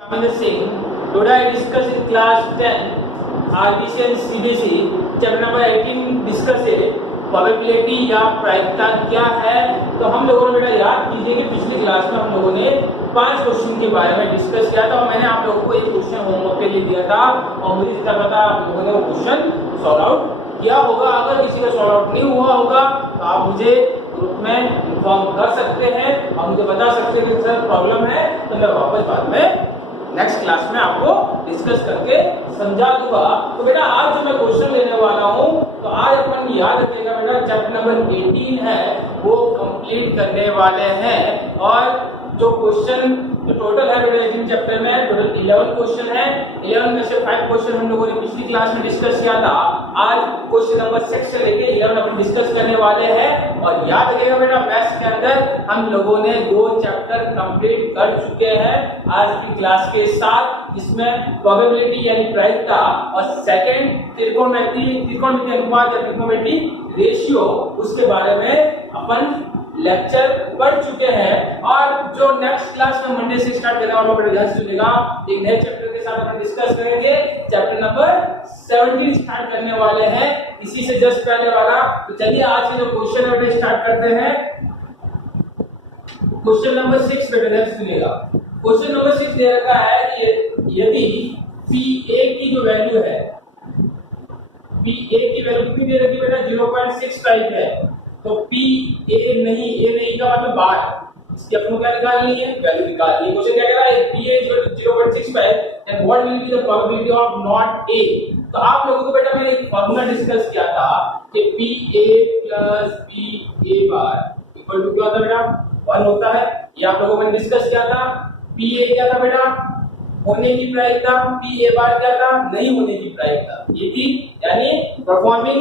Kamendra Singh. Today I discuss in class 10 RBC and CBC chapter number 18 discuss है probability या प्रायिकता क्या है। तो हम लोगों ने बेटा याद कीजिए कि पिछली क्लास में हम लोगों ने 5 क्वेश्चन के बारे में डिस्कस किया था और मैंने आप लोगों को एक क्वेश्चन होमवर्क के लिए दिया था और मुझे जितना पता आप लोगों ने वो क्वेश्चन सॉल्व आउट किया होगा। अगर किसी का सॉल्व आउट नहीं हुआ होगा तो आप मुझे ग्रुप में इन्फॉर्म कर सकते हैं और मुझे बता सकते हैं कि सर प्रॉब्लम है, तो मैं वापस बाद में नेक्स्ट क्लास में आपको डिस्कस करके समझा दूंगा। तो बेटा आज जो मैं क्वेश्चन लेने वाला हूं तो आज अपन याद रखिएगा बेटा चैप्टर नंबर 18 है वो कंप्लीट करने वाले हैं और जो क्वेश्चन जो टोटल है बेटा 18 चैप्टर में टोटल 11 क्वेश्चन है। 11 में से 5 क्वेश्चन हम लोगों ने पिछली क्लास में डिस्कस किया था। आज क्वेश्चन नंबर 6 से लेके 11 अपन डिस्कस करने वाले हैं और याद रखिएगा बेटा मैथ्स के अंदर हम लोगों ने 2 चैप्टर कंप्लीट कर चुके हैं आज की क्लास के साथ, जिसमें प्रोबेबिलिटी यानी प्रायिकता और सेकंड त्रिकोणमिति अनुपात या त्रिकोणमिति रेशियो उसके बारे में अपन लेक्चर पढ़ चुके हैं। और जो नेक्स्ट क्लास में मंडे से स्टार्ट करने वाला बेटा ध्यान से सुनिएगा, एक नए चैप्टर के साथ अपन डिस्कस करेंगे। चैप्टर नंबर 17 स्टार्ट करने वाले हैं, इसी से जस्ट पहले वाला। तो चलिए आज के जो क्वेश्चन है बेटा स्टार्ट करते हैं। क्वेश्चन नंबर 6 बेटा ध्यान से सुनिएगा। क्वेश्चन नंबर 6 दे रखा है कि यदि PA की जो वैल्यू है, PA की वैल्यू कितनी दे रखी है बेटा 0.65 है, तो PA नहीं का मतलब बार इसकी अपन को क्या निकालनी है, वैल्यू निकालनी है। क्वेश्चन क्या कह रहा है PA 0.65 and what will be the probability of not A। तो आप लोगों को बेटा मैंने एक फार्मूला डिस्कस किया था कि PA प्लस PA बार इक्वल टू क्या होता है बेटा 1 होता है। ये आप लोगों को मैंने डिस्कस किया था। PA क्या था बेटा होने की प्रायिकता, PA बार क्या था नहीं होने की प्रायिकता, ये थी यानी performing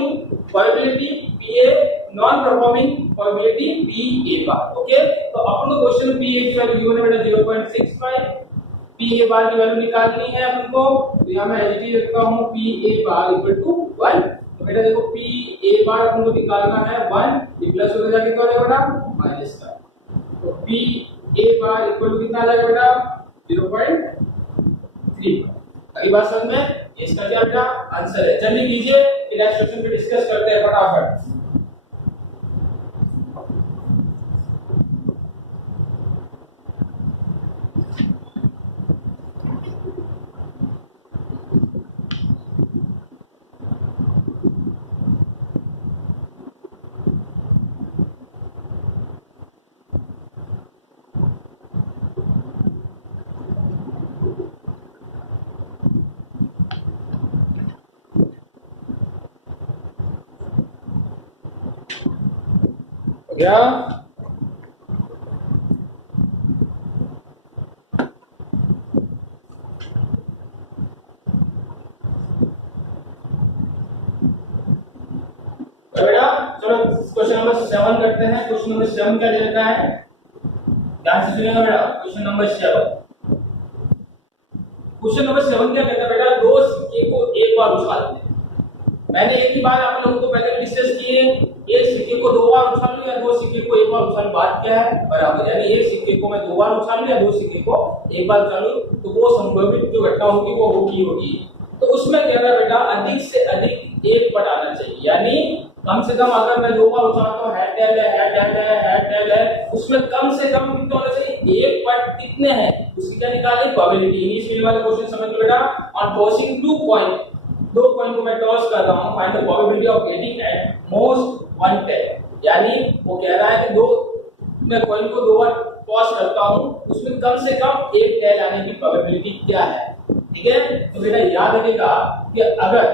probability PA, non performing probability PA बार। ओके, तो अपन को क्वेश्चन में PA की वैल्यू गिवन है बेटा 0.65, PA बार की वैल्यू निकालनी है अपन को। तो यहां मैं एचटी लिखता हूं PA बार इक्वल टू 1। तो बेटा देखो PA बार अपन को निकालना है 1, ये प्लस हो जाएगा कितना हो जाएगा बेटा माइनस का। तो PA बार इक्वल टू कितना आ जाएगा बेटा 0.3। अगली बात समझ में, इसका क्या बेटा आंसर है। जल्दी कीजिए, नेक्स्ट क्वेश्चन पे डिस्कस करते हैं फटाफट। क्या बेटा चलो क्वेश्चन नंबर 7 करते हैं। क्वेश्चन नंबर 7 क्या दे रखा है ध्यान से सुनिएगा बेटा। क्वेश्चन नंबर 7 क्या कहता है बेटा दो सिक्के को एक बार उछालते हैं। मैंने एक ही बात आप लोगों को पहले डिस्कस की है, एक सिक्के को 2 बार उछालूं या 2 सिक्के को 1 बार उछालूं, बात क्या है बराबर। यानी एक सिक्के को मैं 2 बार उछालूं या 2 सिक्के को 1 बार उछालूं तो वो संभावित जो घटना होगी वो होगी। तो उसमें क्या है बेटा अधिक से अधिक 1 पट आना चाहिए, यानी कम से कम अगर मैं 2 बार उछालता हूं हेड टेल है उसमें कम से कम कितना होना चाहिए 1 पट कितने हैं उसकी क्या निकालनी प्रोबेबिलिटी। इंग्लिश मीडियम वाले क्वेश्चन समझ लो बेटा। ऑन टॉसिंग 2 कॉइन को मैं टॉस कर रहा हूं, find the probability of getting at most 1 tail. यानी वो कह रहा है कि मैं कॉइन को 2 बार टॉस करता हूं उसमें कम से कम 1 टेल आने की प्रोबेबिलिटी क्या है। ठीक है, तो बेटा याद रखिएगा कि अगर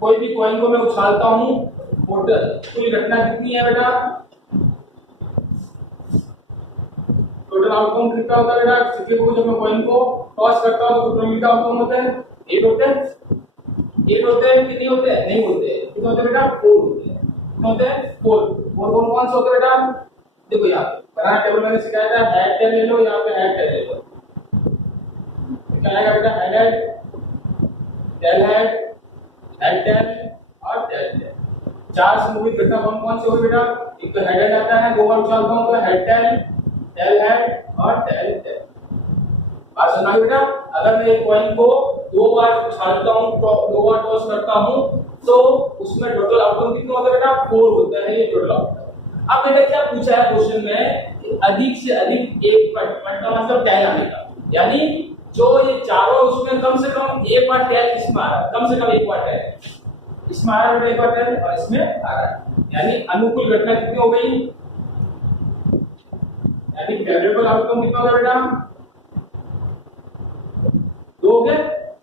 कोई भी कॉइन को मैं उछालता हूं टोटल कुल घटना कितनी है बेटा, टोटल आउटकम कितना होता है बेटा। सिक्के को जब मैं कॉइन को टॉस करता हूं तो टोटल आउटकम होता है 8 होते हैं। 8 होते हैं कितने होते हैं नहीं होते कितने होते हैं बेटा 4 होते हैं। कितने होते हैं 4 कौन से होते हैं बेटा देखो यहाँ बनाना टेबल मैंने सिखाया था। हेड टेल ले लो, यहाँ पे हेड टेल ले लो, क्या आएगा बेटा हेड टेल और टेल टेल। 4 संभावित घटना कौन सी होगी बेटा, एक तो हेड आता है 2 बार उछालता हूं तो हेड टेल और टेल टेल। बात सुना बेटा, अगर मैं एक कॉइन को दो बार उछालता हूं तो दो बार टॉस करता हूं तो उसमें टोटल आउटकम कितना होता है बेटा 4 होता है, ये टोटल आउटकम। अब बेटा क्या पूछा है क्वेश्चन में, अधिक से अधिक एक पॉइंट का मतलब टैग आने का, यानी जो ये चारों उसमें कम से कम एक बार टैग इसमें आ रहा है, कम से कम एक बार टैग इसमें आ रहा है, एक बार टैग और इसमें आ रहा है, यानी अनुकूल घटना कितनी हो गई, यानी फेवरेबल आउटकम कितना होगा बेटा 2 हो गया।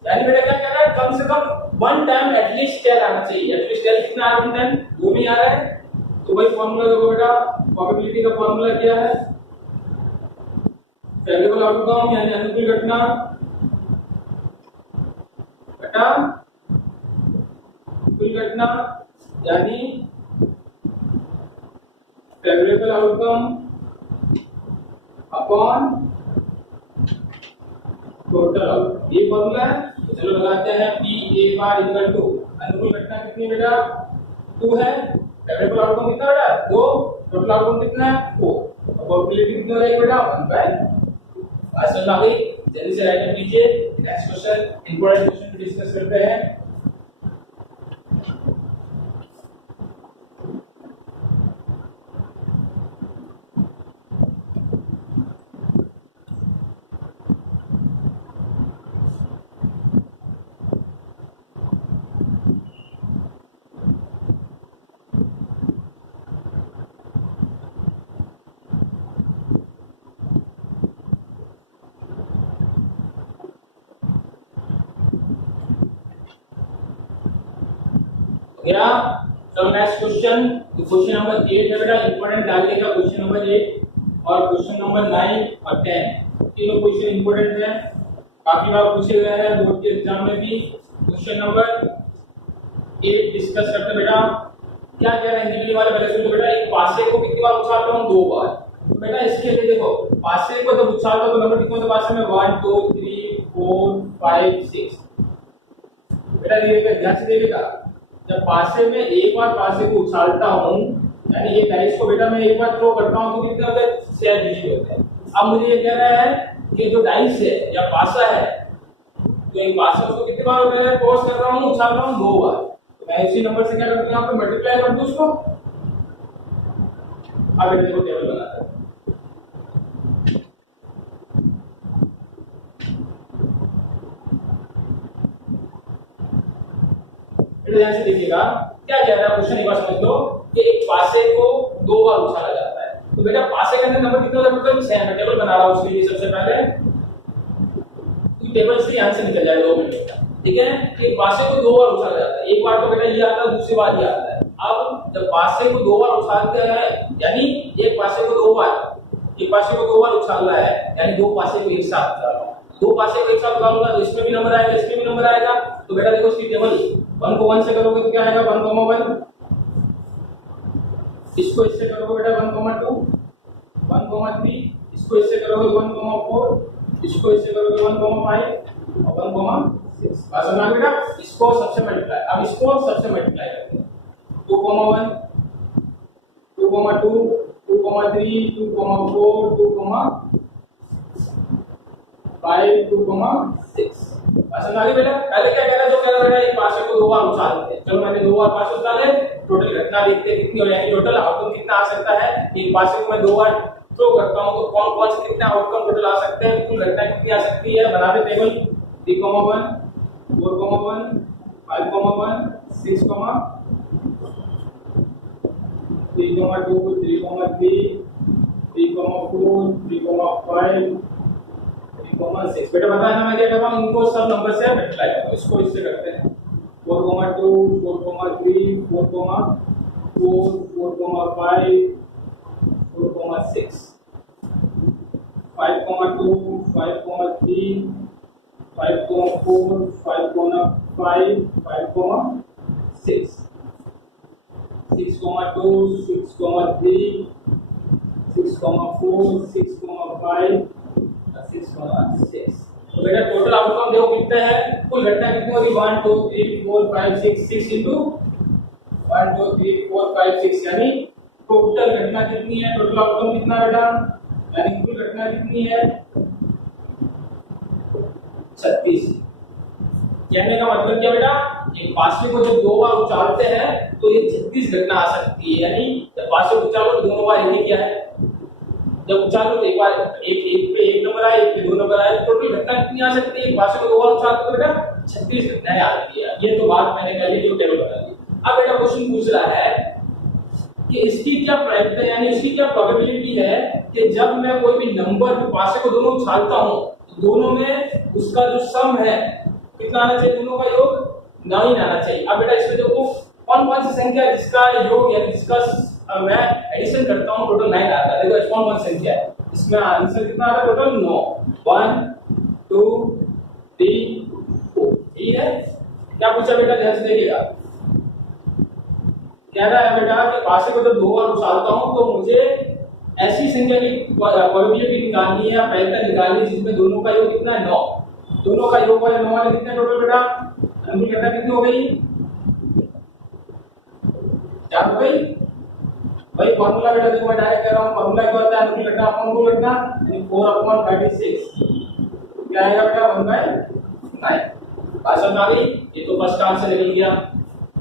यानी बेटा क्या कह रहा है, कम से कम वन टाइम एटलीस्ट टैग आना चाहिए, एटलीस्ट टैग कितना आ रहा है, टाइम 2 में आ रहा है। तो वही फार्मूला देखो बेटा, प्रोबेबिलिटी का फार्मूला क्या है, फेवरेबल आउटकम यानी अनुकूल घटना बटा अनुकूल घटना यानी favourable outcome upon total outcome, ये फॉर्मूला है। तो चलो लगाते हैं P A bar equal to अनुकूल घटना कितनी बेटा 2 है, फेवरेबल आउटकम कितना बेटा 2, टोटल आउटकम कितना है 4, और प्रोबेबिलिटी कितनी हो जाएगी बेटा 1/। आसान आ गई, जल्दी से राइट कीजिए। Next question, important question discuss करते हैं। गया तो नेक्स्ट क्वेश्चन, क्वेश्चन नंबर 8 है बेटा, इंपॉर्टेंट डालने का क्वेश्चन नंबर 8 और क्वेश्चन नंबर 9 और 10 तीनों क्वेश्चन इंपॉर्टेंट है, काफी बार पूछे गए हैं बोर्ड के एग्जाम में भी। क्वेश्चन नंबर 8 डिस्कस करते हैं बेटा। क्या कह रहा है हिंदी वाले, पहले सुनो बेटा, एक पासे को कितनी बार उछालता हूं 2 बार। तो बेटा इसके लिए देखो, पासे को जब उछालता हूं तो नंबर कितने होते पासे में 1 2 3 4 5 6। बेटा देखिए ध्यान से देखिएगा, जब पासे में एक बार पासे को उछालता हूं यानी ये डाइस को बेटा मैं एक बार थ्रो करता हूं तो कितने होते हैं 6 डिजिट होते हैं। अब मुझे ये कह रहा है कि जो डाइस है या पासा है, तो एक पासा को कितनी बार मैं टॉस कर रहा हूं, उछाल रहा हूं 2 बार, तो मैं इसी नंबर से क्या करता हूं यहां पे मल्टीप्लाई कर दूं उसको। अब ये देखो टेबल बनाते हैं, ध्यान से देखिएगा क्या कह रहा है क्वेश्चन, एक बार समझ लो कि एक पासे को 2 बार उछाला जाता है, तो बेटा पासे के अंदर नंबर कितने होता है, मतलब 6 मैं टेबल बना रहा हूं उसके लिए सबसे पहले, तो टेबल से यहां से निकल जाए 2 मिनट का, ठीक है। कि पासे को 2 बार उछाला जाता है, एक बार तो बेटा ये आता है, दूसरी बार ये आता है। अब जब पासे को 2 बार उछालते हैं यानी एक पासे को 2 बार, एक पासे को 2 बार उछाल रहा है यानी 2 पासे को एक साथ उछाल रहा हूं, 2 पासे को एक साथ उछालूंगा तो इसमें भी नंबर आएगा, इसमें भी नंबर आएगा। तो बेटा देखो इसकी टेबल 1 को 1 से करोगे तो क्या आएगा 1,1, इसको इससे करोगे बेटा 1,2, 1,3, इसको इससे करोगे 1,4, इसको इससे करोगे 1,5 और 1,6। बात समझ बेटा, इसको सबसे मल्टीप्लाई, अब इसको सबसे मल्टीप्लाई करते हैं 2,1, 2,2, 2,3, 2,4, 2,5, 2,6। समझ आ गई बेटा। पहले क्या कह रहा है, जो कह रहा है एक पासे को 2 बार उछालते हैं, चलो मैंने 2 बार पासे उछाले, टोटल घटना देखते हैं कितनी हो जाएगी, टोटल आउटकम कितना आ सकता है। एक पासे को मैं 2 बार थ्रो करता हूं तो कौन कौन से कितने आउटकम टोटल आ सकते हैं, कुल घटना कितनी आ सकती है। बना दे टेबल 3,1, 4,1, 5,1, 6, 3,2, 3,3, 3,4, 3,5, 3,6। बेटा बताना मैं क्या कर रहा हूं, इनको सब नंबर से मल्टीप्लाई कर रहा हूं, इसको इससे करते हैं 4,2, 4,3, 4,4, 4,5, 4,6, 5,2, 5,3, 5,4, 5,5, 5,6, 6,2, 6,3, 6,4, 6,5, 6,6। तो बेटा टोटल आउटकम देखो कितना है, कुल घटना कितनी होगी 1 2 3 4 5 6, 6 into 1 2 3 4 5 6, यानी टोटल घटना कितनी है, टोटल आउटकम कितना बेटा, यानी कुल घटना कितनी है 36। कहने का मतलब क्या बेटा, एक पासे को जब 2 बार उछालते हैं तो ये 36 घटना आ सकती है। यानी जब पासे को उछालो तो दोनों बार ये क्या है, जब उछालो तो एक बार एक पे 1 नंबर आए, एक पे 2 नंबर आए, टोटल घटना कितनी आ सकती है? एक पासे को 2 बार उछालते तो बेटा 36 घटनाएं आती है। ये तो बात मैंने पहले जो टेबल बता दी। अब बेटा क्वेश्चन पूछ रहा है कि इसकी क्या प्रायिकता यानी इसकी क्या प्रोबेबिलिटी है कि जब मैं कोई भी नंबर पासे को दोनों उछालता हूं दोनों में उसका जो सम है कितना आना चाहिए, दोनों का योग 9 ही आना चाहिए। अब बेटा इसमें देखो कौन कौन सी संख्या है जिसका योग यानी जिसका मैं एडिशन करता हूं टोटल 9 आता है। देखो कौन कौन सी संख्या है, इसमें आंसर कितना आ रहा है टोटल 9, 1 2 3 4। ठीक है, क्या पूछा बेटा, ध्यान से देखिएगा। कह रहा है बेटा कि पासे को जब 2 बार उछालता हूं तो मुझे ऐसी संख्या की प्रोबेबिलिटी निकालनी है या प्रायिकता निकालनी है जिसमें दोनों का योग कितना है 9। दोनों का योग वाले 9 वाले कितने टोटल बेटा, अनुकूल घटना कितनी हो गई, 4 हो गई। भाई फार्मूला बेटा देखो मैं डायरेक्ट कह रहा हूं, फार्मूला क्या होता है, अनुकूल घटना अपॉन अनुकूल घटना यानी 4/36 क्या आएगा बेटा 1/9। बात समझ आ गई। ये तो फर्स्ट आंसर निकल गया।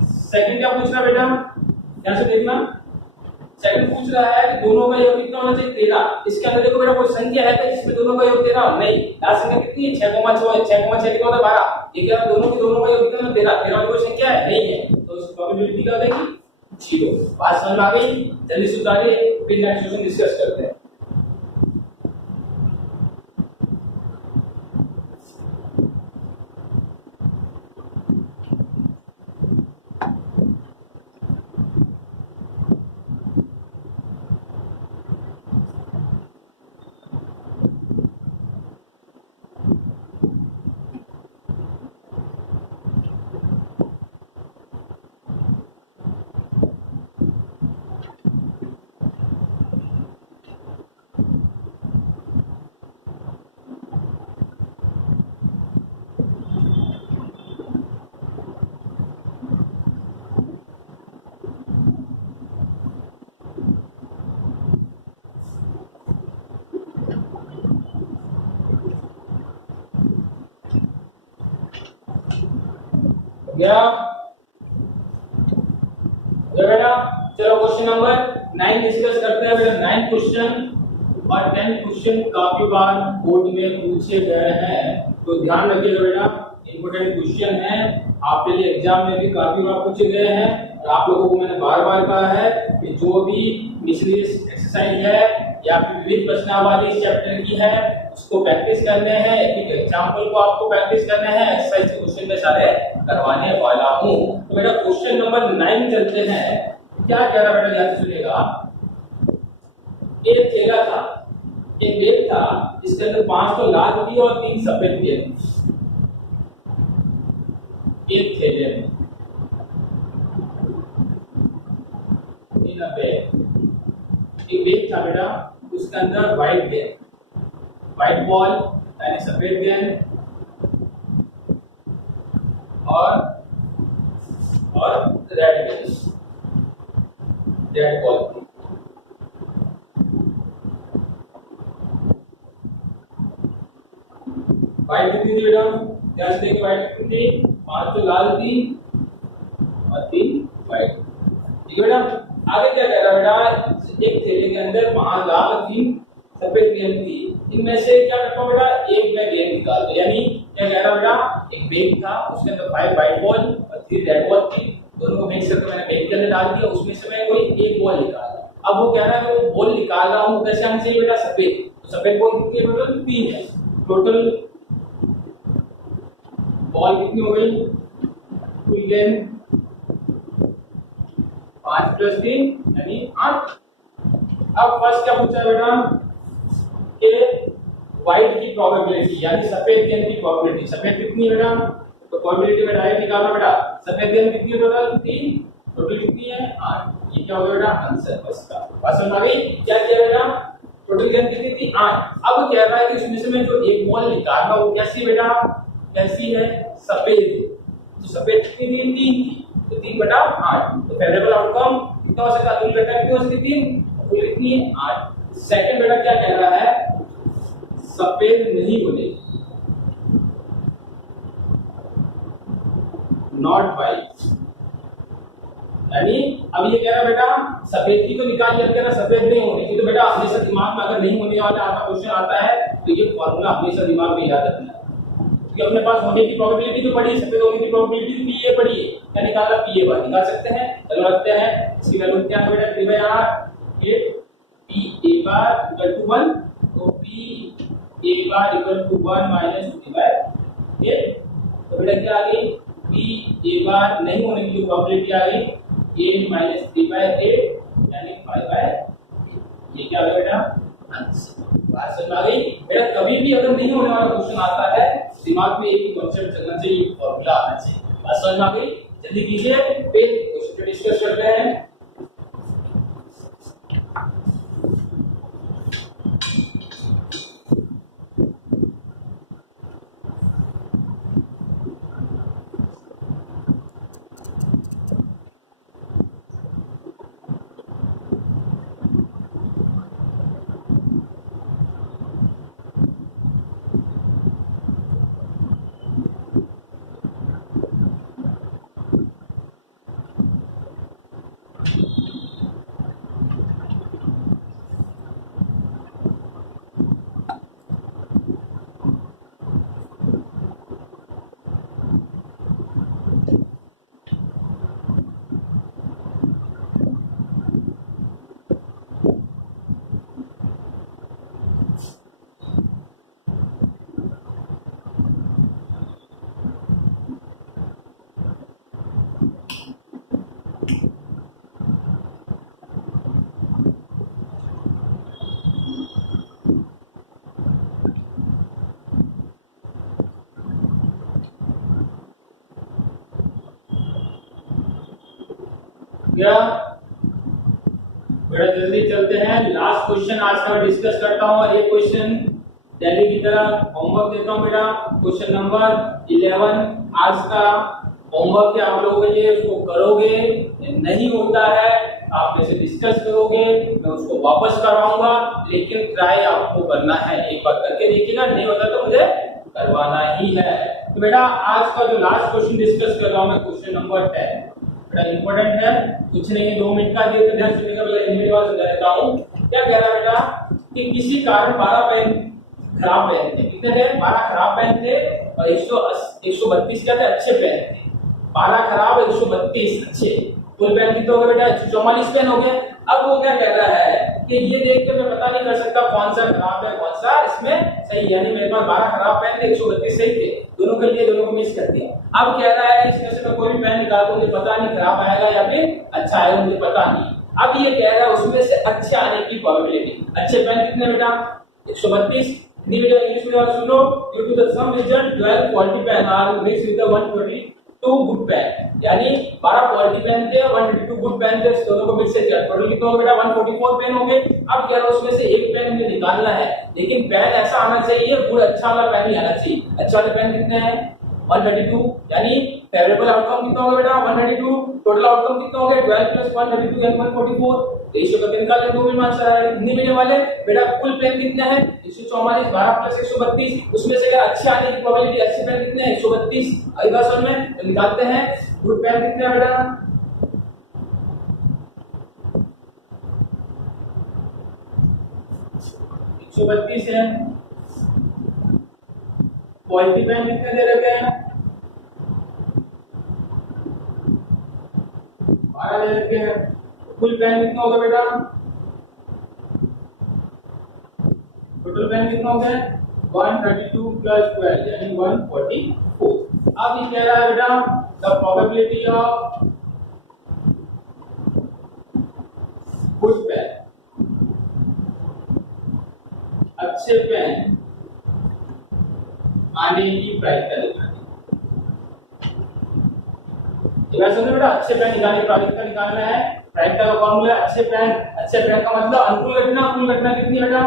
सेकंड क्या पूछ रहा है बेटा, ध्यान से देखना। सेकंड पूछ रहा है कि दोनों का योग कितना होना चाहिए 13। इसके अंदर देखो बेटा कोई संख्या है तो जिसमें दोनों का योग 13 नहीं, लास्ट संख्या कितनी है 6,6 6,6 कितना होता है 12। ये क्या दोनों का योग कितना है 13। 13 कोई संख्या है नहीं है तो इसकी प्रोबेबिलिटी क्या हो जाएगी 0। बात समझ में आ गई, जल्दी से उतारिए फिर नेक्स्ट क्वेश्चन डिस्कस करते हैं। गया बेटा, चलो क्वेश्चन नंबर 9 डिस्कस करते हैं बेटा। 9 क्वेश्चन और 10 क्वेश्चन काफी बार बोर्ड में पूछे गए हैं तो ध्यान रखिएगा बेटा, इंपॉर्टेंट क्वेश्चन है आपके लिए, एग्जाम में भी काफी बार पूछे गए हैं। और आप लोगों को मैंने बार बार कहा है कि जो भी मिसलेनियस एक्सरसाइज है या फिर विविध प्रश्नावली इस चैप्टर की है उसको प्रैक्टिस करने हैं, एक एग्जांपल को आपको प्रैक्टिस करना है, एक्सरसाइज के क्वेश्चन में सारे करवाने वाला हूं। तो बेटा क्वेश्चन नंबर 9 चलते हैं। क्या कह रहा बेटा, ध्यान से सुनिएगा। एक थैला था, एक बैग था जिसके अंदर 5 तो लाल थी और 3 सफेद थी। एक थैले में इन अ बैग, एक बैग था बेटा उसके अंदर व्हाइट गेंद, व्हाइट बॉल यानी सफेद गेंद और रेड गेंद, रेड बॉल थी। व्हाइट कितनी थी बेटा, ध्यान से देखिए, व्हाइट कितनी थी, 5 तो लाल थी और 3 व्हाइट। ठीक है बेटा, आगे क्या कह रहा है बेटा, एक थैले के अंदर 5 लाल और 3 सफेद गेंद थी, इनमें से क्या करता हूं बेटा, एक मैं गेंद निकाल दो। यानी क्या कह रहा बेटा, एक बैग था उसके अंदर 5 व्हाइट बॉल और 3 रेड बॉल थी, दोनों को मिक्स करके मैंने बैग के अंदर डाल दिया, उसमें से मैं कोई एक बॉल निकाला। अब वो कह रहा है कि वो बॉल निकाल रहा हूं कैसे आनी चाहिए बेटा, सफेद। तो सफेद बॉल कितनी है टोटल, 3 है। टोटल बॉल कितनी हो गई, कुल गेंद 5 + 3 यानी 8। अब फर्स्ट क्या पूछा है बेटा कि व्हाइट की प्रोबेबिलिटी यानी सफेद गेंद की प्रोबेबिलिटी। सफेद कितनी है बेटा, तो प्रोबेबिलिटी में डायरेक्ट निकालना बेटा। सफेद गेंद कितनी है टोटल, 3, टोटल कितनी है 8। ये क्या होगा बेटा, आंसर फर्स्ट का। बात समझ आ गई। क्या किया बेटा, टोटल गेंद कितनी थी 8। अब कह रहा है कि उसमें से मैं जो एक बॉल निकालना वो कैसी बेटा, कैसी है, सफेद। तो सफेद कितनी थी, 3 थी, तो 3/8। तो फेवरेबल आउटकम कितना हो सकता है, अनुकूल घटना कितनी हो सकती थी, कुल कितनी है 8। सेकंड बेटा क्या कह रहा है, सफेद नहीं बनेगी। Not white. यानी अब ये कह रहा है बेटा सफेद की तो निकाल करके ना, सफेद नहीं होने की, तो बेटा हमेशा दिमाग में अगर नहीं होने वाला आपका क्वेश्चन आता है तो ये फॉर्मूला हमेशा दिमाग में याद रखना है, क्योंकि अपने पास होने की प्रोबेबिलिटी तो पड़ी, सफेद होने की प्रोबेबिलिटी पी ए पड़ी है, क्या निकाला पी ए बार निकाल सकते हैं। चलो रखते हैं, इसकी वैल्यू क्या है बेटा 3/r, ये P A bar equal to 1, तो P A bar equal to 1 minus 3/8। तो बेटा क्या आ गई, पी ए बार नहीं होने की प्रोबेबिलिटी आ गई a माइनस 3/8 यानी 5/8। ये क्या है बेटा आंसर। बात समझ में आ गई बेटा। कभी भी अगर नहीं होने वाला क्वेश्चन आता है दिमाग में एक ही कॉन्सेप्ट चलना चाहिए, फॉर्मूला आना चाहिए। बात समझ में आ गई, जल्दी कीजिए, फिर क्वेश्चन को डिस्कस करते हैं। क्या बड़ा जल्दी चलते हैं, लास्ट क्वेश्चन आज का मैं डिस्कस करता हूँ। एक क्वेश्चन दिल्ली की तरह होमवर्क देता हूँ बेटा, क्वेश्चन नंबर 11 आज का होमवर्क है आप लोगों के लिए, उसको करोगे, नहीं होता है आप मेरे से डिस्कस करोगे, मैं उसको वापस करवाऊंगा, लेकिन ट्राई आपको करना है, एक बार करके देखिएगा, नहीं होता तो मुझे करवाना ही है। तो बेटा आज का जो लास्ट क्वेश्चन डिस्कस कर रहा हूँ मैं, क्वेश्चन नंबर 10 बड़ा इंपॉर्टेंट है, कुछ नहीं है, 2 मिनट का दे तो ध्यान सुनिएगा, पहले हिंदी में समझा देता हूं। क्या कह रहा है बेटा कि किसी कारण 12 पेन खराब पेन थे, कितने थे 12 खराब पेन थे, और 132 क्या थे अच्छे पेन थे। 12 खराब 132 अच्छे, कुल पेन कितने हो गए बेटा 144 पेन हो गए। अब वो क्या कह रहा है कि ये देख के मैं पता नहीं कर सकता कौन सा खराब है कौन सा इसमें सही, यानी मेरे पास 12 खराब पेन थे 132 सही थे, दोनों के लिए दोनों को मिक्स कर दिया। अब कह रहा है इसमें से मैं कोई भी पेन निकाल दूं, मुझे पता नहीं खराब आएगा या फिर अच्छा आएगा, मुझे पता नहीं। अब ये कह रहा है उसमें से अच्छे आने की प्रोबेबिलिटी, अच्छे पेन कितने बेटा 132। हिंदी में इंग्लिश में सुनो, due to the some result 12 quality pen are mixed with the 142 good pen, यानी 12 क्वालिटी पेन थे 122 गुड पेन थे, दोनों को मिक्स किया, टोटल कितना हो गया बेटा 144 पेन हो गए। अब कह रहा उसमें से एक पेन मुझे निकालना है, लेकिन पेन ऐसा आना चाहिए गुड अच्छा वाला पेन ही आना चाहिए। अच्छा वाले पेन कितने हैं 132, यानी फेवरेबल आउटकम कितना होगा बेटा 132, टोटल आउटकम कितना हो गया 12 प्लस 132 यानी 144। रेशियो का निकाल ले, 2 में आंसर आया। हिंदी मीडियम वाले बेटा कुल पेन कितने हैं 144, 12 प्लस 132, उसमें से क्या अच्छे आने की प्रोबेबिलिटी, अच्छे पेन कितने हैं 132। आई बात समझ में, तो निकालते हैं गुड पेन कितने हैं बेटा 132 है। क्वालिटी पेन कितने दे रखे हैं 12 दे रखे हैं। कुल पेन कितना होगा बेटा, टोटल पेन कितना हो गया 132 प्लस 12 यानी 144। अब ये कह रहा है बेटा the probability of good pen, अच्छे पेन आने की प्रायिकता निकालनी। समझो बेटा अच्छे पेन निकालने की प्रायिकता निकालना है, प्रायिकता का फॉर्मूला अच्छे पेन का मतलब अनुकूल घटना, कुल घटना कितनी बेटा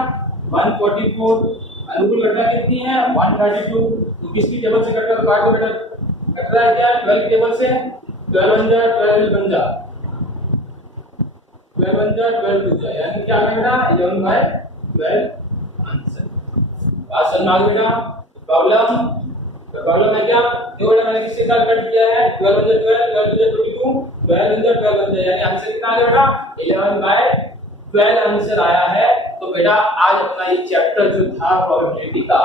144, अनुकूल घटना कितनी है 132, तो किसकी टेबल से कट रहा है तो काट दो बेटा, कट रहा है क्या 12 की टेबल से, 12 बन जा 12 बन जा 12 बन जा 12 टू जा, यानी क्या है बेटा 11/12 आंसर। बात समझ आ गई बेटा। प्रॉब्लम तो प्रॉब्लम है क्या, देखो बेटा मैंने किसके साथ कट किया है, 12 × 12 12 × 22 12 × 12 यानी आंसर कितना आ गया बेटा 11/12 आंसर आया है। तो बेटा आज अपना ये चैप्टर जो था प्रोबेबिलिटी का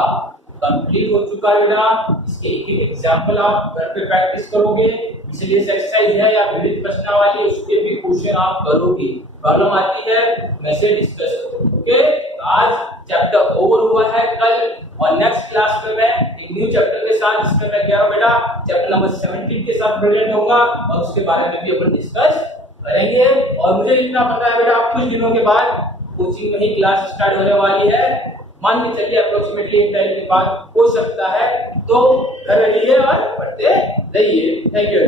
कंप्लीट हो चुका है बेटा। इसके एक एग्जांपल आप घर पे प्रैक्टिस करोगे, इसलिए एक्सरसाइज है या विविध प्रश्नावली उसके भी क्वेश्चन आप करोगे, प्रॉब्लम आती है मैसेज डिस्कस करो। ओके, आज चैप्टर ओवर हुआ है। कल और नेक्स्ट क्लास में मैं एक न्यू चैप्टर के साथ, जिसमें मैं कह रहा हूं बेटा चैप्टर नंबर 17 के साथ प्रेजेंट होगा और उसके बारे में भी अपन डिस्कस करेंगे। और मुझे इतना पता है बेटा कुछ दिनों के बाद कोचिंग में ही क्लास स्टार्ट होने वाली है, मान के चलिए अप्रोक्सीमेटली एक टाइम के बाद हो सकता है। तो घर रहिए और पढ़ते रहिए। Thank you.